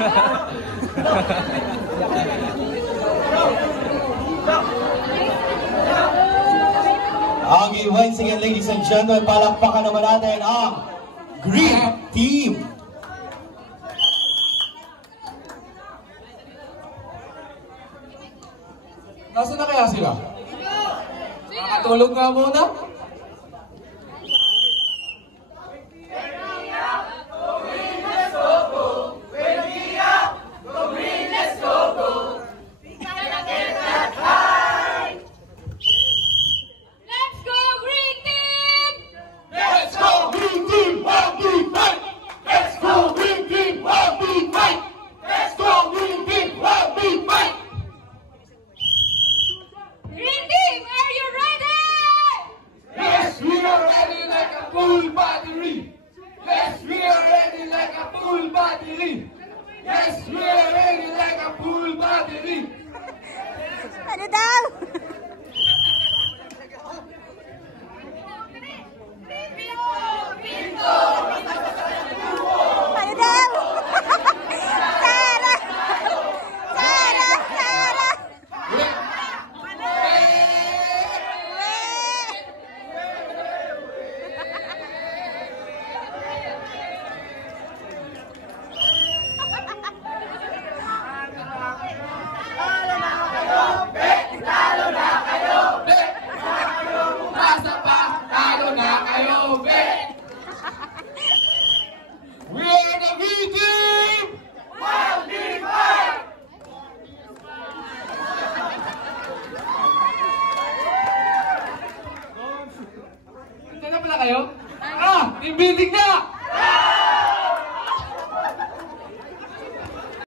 Okay, once again, ladies and gentlemen, palakpakan naman natin ang Green Team. Nasaan na kaya sila? Nakatulog nga muna? Ano daw? Ano daw? Tara! Tara! Tara! Kayo? Ah! Team building na!